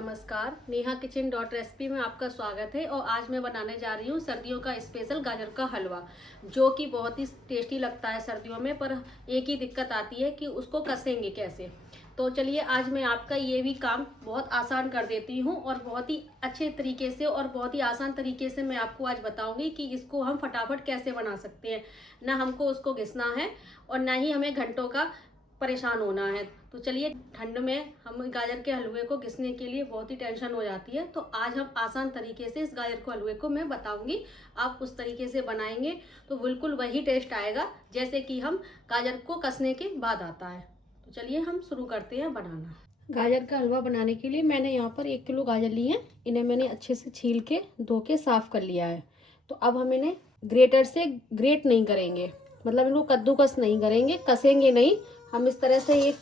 नमस्कार, Neha kitchen dot recipe में आपका स्वागत है। और आज मैं बनाने जा रही हूँ सर्दियों का स्पेशल गाजर का हलवा, जो कि बहुत ही टेस्टी लगता है सर्दियों में। पर एक ही दिक्कत आती है कि उसको कसेंगे कैसे। तो चलिए आज मैं आपका ये भी काम बहुत आसान कर देती हूँ और बहुत ही अच्छे तरीके से और बहुत ही आसान तरीके से मैं आपको आज बताऊंगी कि इसको हम फटाफट कैसे बना सकते हैं। ना हमको उसको घिसना है और ना ही हमें घंटों का परेशान होना है। तो चलिए, ठंड में हम गाजर के हलवे को घिसने के लिए बहुत ही टेंशन हो जाती है, तो आज हम आसान तरीके से इस गाजर के हलवे को मैं बताऊंगी। आप उस तरीके से बनाएंगे तो बिल्कुल वही टेस्ट आएगा जैसे कि हम गाजर को कसने के बाद आता है। तो चलिए हम शुरू करते हैं बनाना। गाजर का हलवा बनाने के लिए मैंने यहाँ पर 1 किलो गाजर लिए हैं। इन्हें मैंने अच्छे से छील के धो के साफ कर लिया है। तो अब हम इन्हें ग्रेटर से ग्रेट नहीं करेंगे, मतलब इनको कद्दूकस नहीं करेंगे, कसेंगे नहीं। हम इस तरह से एक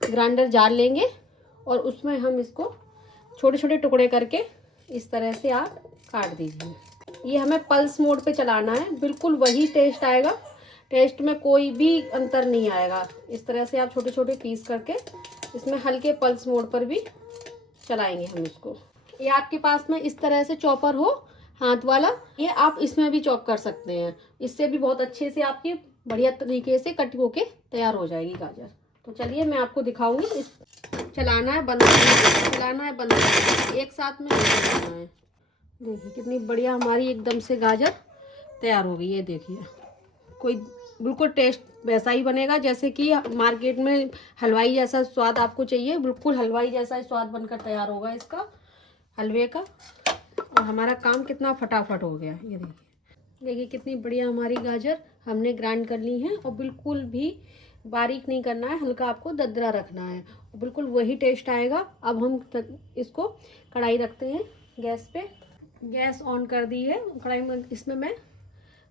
ग्राइंडर जार लेंगे और उसमें हम इसको छोटे छोटे टुकड़े करके इस तरह से आप काट दीजिए। ये हमें पल्स मोड पे चलाना है, बिल्कुल वही टेस्ट आएगा। टेस्ट में कोई भी अंतर नहीं आएगा। इस तरह से आप छोटे छोटे पीस करके इसमें हल्के पल्स मोड पर भी चलाएंगे हम इसको। ये आपके पास में इस तरह से चॉपर हो हाथ वाला, ये आप इसमें भी चॉप कर सकते हैं। इससे भी बहुत अच्छे से आपकी बढ़िया तरीके से कट होके तैयार हो जाएगी गाजर। तो चलिए मैं आपको दिखाऊंगी। इस चलाना है, बंद करना है, चलाना है, बंद करना है, एक साथ में चलाना है। देखिए कितनी बढ़िया हमारी एकदम से गाजर तैयार हो गई है। देखिए कोई बिल्कुल टेस्ट वैसा ही बनेगा जैसे कि मार्केट में हलवाई जैसा स्वाद आपको चाहिए, बिल्कुल हलवाई जैसा ही स्वाद बनकर तैयार होगा इसका हलवे का। और हमारा काम कितना फटाफट हो गया। ये देखिए कितनी बढ़िया हमारी गाजर हमने ग्राइंड कर ली है। और बिल्कुल भी बारीक नहीं करना है, हल्का आपको दरदरा रखना है, बिल्कुल वही टेस्ट आएगा। अब हम इसको कढ़ाई रखते हैं गैस पे। गैस ऑन कर दी है। कढ़ाई में इसमें मैं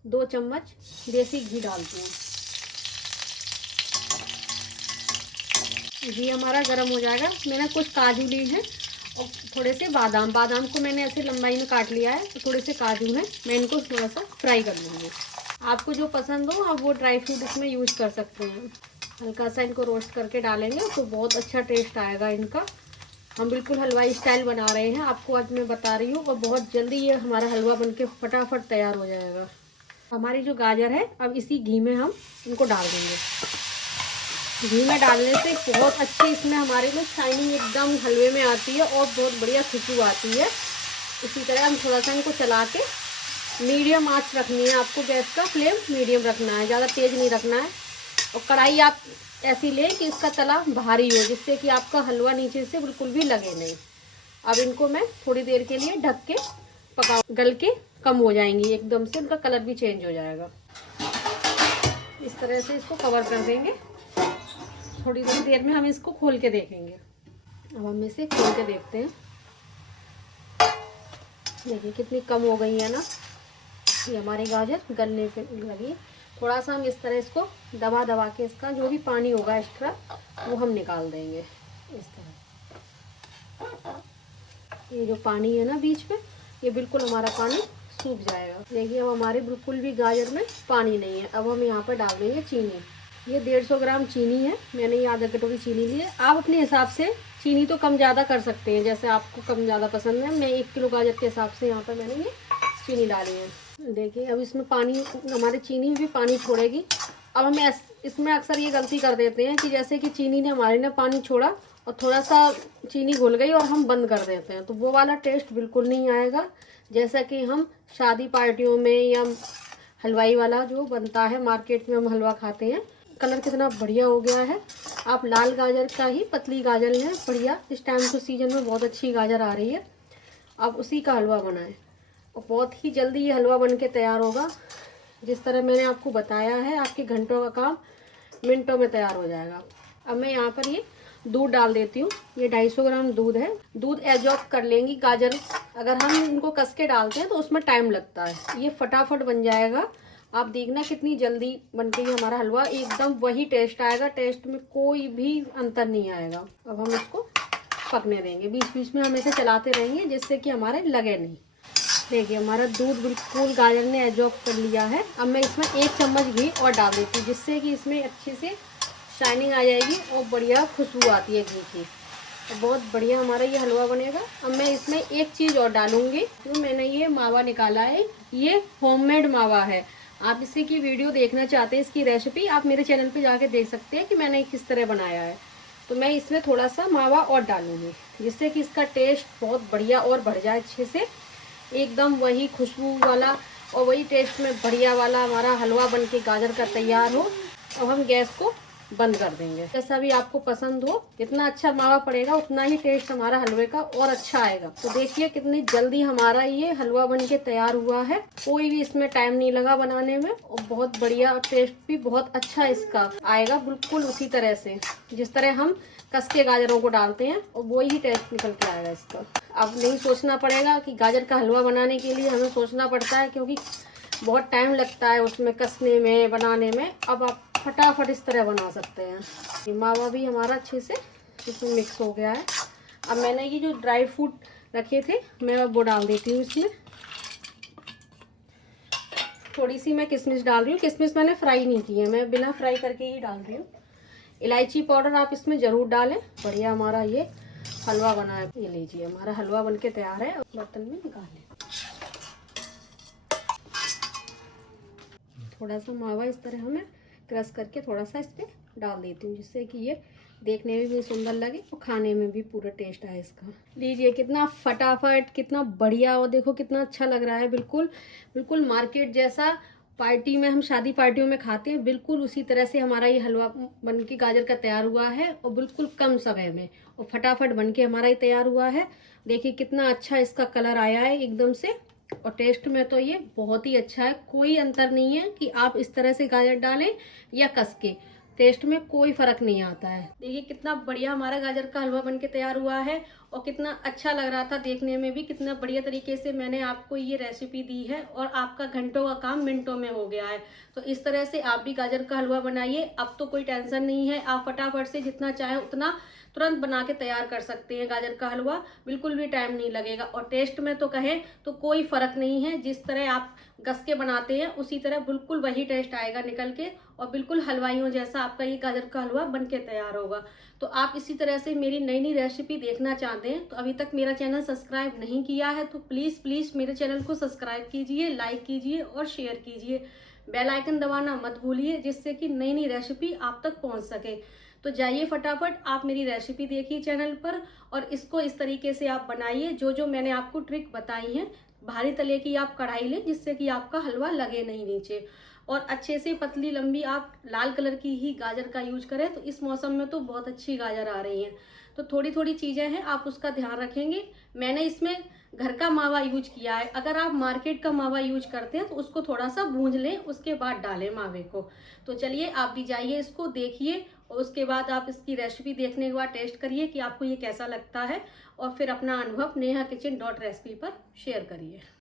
2 चम्मच देसी घी डालती हूँ। घी हमारा गर्म हो जाएगा। मैंने कुछ काजू ली है और थोड़े से बादाम को मैंने ऐसे लंबाई में काट लिया है। तो थोड़े से काजू हैं, मैं इनको थोड़ा सा फ्राई कर लूँगी। आपको जो पसंद हो आप वो ड्राई फ्रूट इसमें यूज कर सकते हैं। हल्का सा इनको रोस्ट करके डालेंगे तो बहुत अच्छा टेस्ट आएगा इनका। हम बिल्कुल हलवाई स्टाइल बना रहे हैं, आपको आज मैं बता रही हूँ। और बहुत जल्दी ये हमारा हलवा बनके फटाफट तैयार हो जाएगा। हमारी जो गाजर है अब इसी घी में हम इनको डाल देंगे। घी में डालने से बहुत अच्छी इसमें हमारे में शाइनिंग एकदम हलवे में आती है और बहुत बढ़िया खुशबू आती है। इसी तरह हम थोड़ा सा इनको चला के मीडियम आंच रखनी है। आपको गैस का फ्लेम मीडियम रखना है, ज़्यादा तेज़ नहीं रखना है। और कढ़ाई आप ऐसी लें कि इसका तला भारी हो, जिससे कि आपका हलवा नीचे से बिल्कुल भी लगे नहीं। अब इनको मैं थोड़ी देर के लिए ढक के पका, गल के कम हो जाएंगी एकदम से, इनका कलर भी चेंज हो जाएगा। इस तरह से इसको कवर कर देंगे। थोड़ी देर में हम इसको खोल के देखेंगे। अब हम इसे खोल के देखते हैं। देखिए कितनी कम हो गई है ना ये हमारी गाजर गलने पे लगी। थोड़ा सा हम इस तरह इसको दबा दबा के इसका जो भी पानी होगा एक्स्ट्रा वो हम निकाल देंगे। इस तरह ये जो पानी है ना बीच में, ये बिल्कुल हमारा पानी सूख जाएगा। देखिए अब हमारे बिल्कुल भी गाजर में पानी नहीं है। अब हम यहाँ पर डाल देंगे चीनी। ये 150 ग्राम चीनी है, मैंने ये आधा कटोरी चीनी ली है। आप अपने हिसाब से चीनी तो कम ज़्यादा कर सकते हैं, जैसे आपको कम ज़्यादा पसंद है। मैं 1 किलो गाजर के हिसाब से यहाँ पर मैंने ये चीनी डाली है। देखिए अब इसमें पानी, हमारी चीनी भी पानी छोड़ेगी। अब हम इसमें अक्सर ये गलती कर देते हैं कि जैसे कि चीनी ने हमारे ने पानी छोड़ा और थोड़ा सा चीनी घुल गई और हम बंद कर देते हैं, तो वो वाला टेस्ट बिल्कुल नहीं आएगा। जैसा कि हम शादी पार्टियों में या हलवाई वाला जो बनता है मार्केट में हम हलवा खाते हैं। कलर कितना बढ़िया हो गया है। आप लाल गाजर का ही, पतली गाजर है बढ़िया, इस टाइम तो सीजन में बहुत अच्छी गाजर आ रही है। आप उसी का हलवा बनाएं और बहुत ही जल्दी ये हलवा बन के तैयार होगा। जिस तरह मैंने आपको बताया है, आपके घंटों का काम मिनटों में तैयार हो जाएगा। अब मैं यहाँ पर ये दूध डाल देती हूँ। ये 250 ग्राम दूध है। दूध एब्जॉर्ब कर लेंगी गाजर। अगर हम इनको कस के डालते हैं तो उसमें टाइम लगता है, ये फटाफट बन जाएगा। आप देखना कितनी जल्दी बन के हमारा हलवा एकदम वही टेस्ट आएगा। टेस्ट में कोई भी अंतर नहीं आएगा। अब हम इसको पकने देंगे, बीच बीच में हम इसे चलाते रहेंगे जिससे कि हमारे लगे नहीं। देखिए हमारा दूध बिल्कुल गाजर ने एब्जॉर्ब कर लिया है। अब मैं इसमें 1 चम्मच घी और डाल देती हूँ, जिससे कि इसमें अच्छे से शाइनिंग आ जाएगी और बढ़िया खुशबू आती है घी की। बहुत बढ़िया हमारा ये हलवा बनेगा। अब मैं इसमें एक चीज़ और डालूंगी। जो मैंने ये मावा निकाला है, ये होममेड मावा है। आप इसी की वीडियो देखना चाहते हैं, इसकी रेसिपी, आप मेरे चैनल पे जाके देख सकते हैं कि मैंने किस तरह बनाया है। तो मैं इसमें थोड़ा सा मावा और डालूंगी, जिससे कि इसका टेस्ट बहुत बढ़िया और बढ़ जाए अच्छे से, एकदम वही खुशबू वाला और वही टेस्ट में बढ़िया वाला हमारा हलवा बन के गाजर का तैयार हो। अब हम गैस को बंद कर देंगे। जैसा भी आपको पसंद हो, जितना अच्छा मावा पड़ेगा उतना ही टेस्ट हमारा हलवे का और अच्छा आएगा। तो देखिए कितनी जल्दी हमारा ये हलवा बन के तैयार हुआ है। कोई भी इसमें टाइम नहीं लगा बनाने में, और बहुत बढ़िया टेस्ट भी बहुत अच्छा इसका आएगा, बिल्कुल उसी तरह से जिस तरह हम कस के गाजरों को डालते हैं, और वही टेस्ट निकल के आएगा इसका। अब नहीं सोचना पड़ेगा कि गाजर का हलवा बनाने के लिए हमें सोचना पड़ता है, क्योंकि बहुत टाइम लगता है उसमें कसने में, बनाने में। अब आप फटाफट इस तरह बना सकते हैं। ये मावा भी हमारा अच्छे से इसमें मिक्स हो गया है। अब मैंने ये जो ड्राई फ्रूट रखे थे, मैं वो डाल देती हूँ इसमें। थोड़ी सी मैं किशमिश डाल रही हूँ। किशमिश मैंने फ्राई नहीं की है, मैं बिना फ्राई करके ही डाल रही हूँ। इलायची पाउडर आप इसमें ज़रूर डालें। बढ़िया हमारा ये हलवा बना है। ये लीजिए हमारा हलवा बन के तैयार है। बर्तन में निकालें। थोड़ा सा मावा इस तरह हमें क्रश करके थोड़ा सा इस पर डाल देती हूँ, जिससे कि ये देखने में भी सुंदर लगे और खाने में भी पूरा टेस्ट आए इसका। लीजिए कितना फटाफट, कितना बढ़िया, और देखो कितना अच्छा लग रहा है। बिल्कुल बिल्कुल मार्केट जैसा, पार्टी में हम शादी पार्टियों में खाते हैं, बिल्कुल उसी तरह से हमारा ये हलवा बन के गाजर का तैयार हुआ है, और बिल्कुल कम समय में और फटाफट बन के हमारा ये तैयार हुआ है। देखिए कितना अच्छा इसका कलर आया है एकदम से, और टेस्ट में तो ये बहुत ही अच्छा है। कोई अंतर नहीं है कि आप इस तरह से गाजर डालें या कस के, टेस्ट में कोई फर्क नहीं आता है। देखिए कितना बढ़िया हमारा गाजर का हलवा बनके तैयार हुआ है, और कितना अच्छा लग रहा था देखने में भी। कितना बढ़िया तरीके से मैंने आपको ये रेसिपी दी है, और आपका घंटों का काम मिनटों में हो गया है। तो इस तरह से आप भी गाजर का हलवा बनाइए। अब तो कोई टेंशन नहीं है, आप फटाफट से जितना चाहे उतना तुरंत बना के तैयार कर सकते हैं गाजर का हलवा। बिल्कुल भी टाइम नहीं लगेगा, और टेस्ट में तो कहें तो कोई फर्क नहीं है। जिस तरह आप घस के बनाते हैं उसी तरह बिल्कुल वही टेस्ट आएगा निकल के, और बिल्कुल हलवाइयों जैसा आपका ये गाजर का हलवा बन के तैयार होगा। तो आप इसी तरह से मेरी नई नई रेसिपी देखना चाहते हैं, तो अभी तक मेरा चैनल सब्सक्राइब नहीं किया है तो प्लीज़ प्लीज़ मेरे चैनल को सब्सक्राइब कीजिए, लाइक कीजिए और शेयर कीजिए। बेल आइकन दबाना मत भूलिए, जिससे कि नई नई रेसिपी आप तक पहुंच सके। तो जाइए फटाफट आप मेरी रेसिपी देखिए चैनल पर, और इसको इस तरीके से आप बनाइए जो जो मैंने आपको ट्रिक बताई है। भारी तले की आप कढ़ाई लें, जिससे कि आपका हलवा लगे नहीं नीचे, और अच्छे से पतली लंबी आप लाल कलर की ही गाजर का यूज करें। तो इस मौसम में तो बहुत अच्छी गाजर आ रही हैं। तो थोड़ी थोड़ी चीज़ें हैं, आप उसका ध्यान रखेंगे। मैंने इसमें घर का मावा यूज किया है। अगर आप मार्केट का मावा यूज करते हैं तो उसको थोड़ा सा भूंज लें, उसके बाद डालें मावे को। तो चलिए आप भी जाइए, इसको देखिए, और उसके बाद आप इसकी रेसिपी देखने के बाद टेस्ट करिए कि आपको ये कैसा लगता है, और फिर अपना अनुभव नेहा किचन डॉट रेसिपी पर शेयर करिए।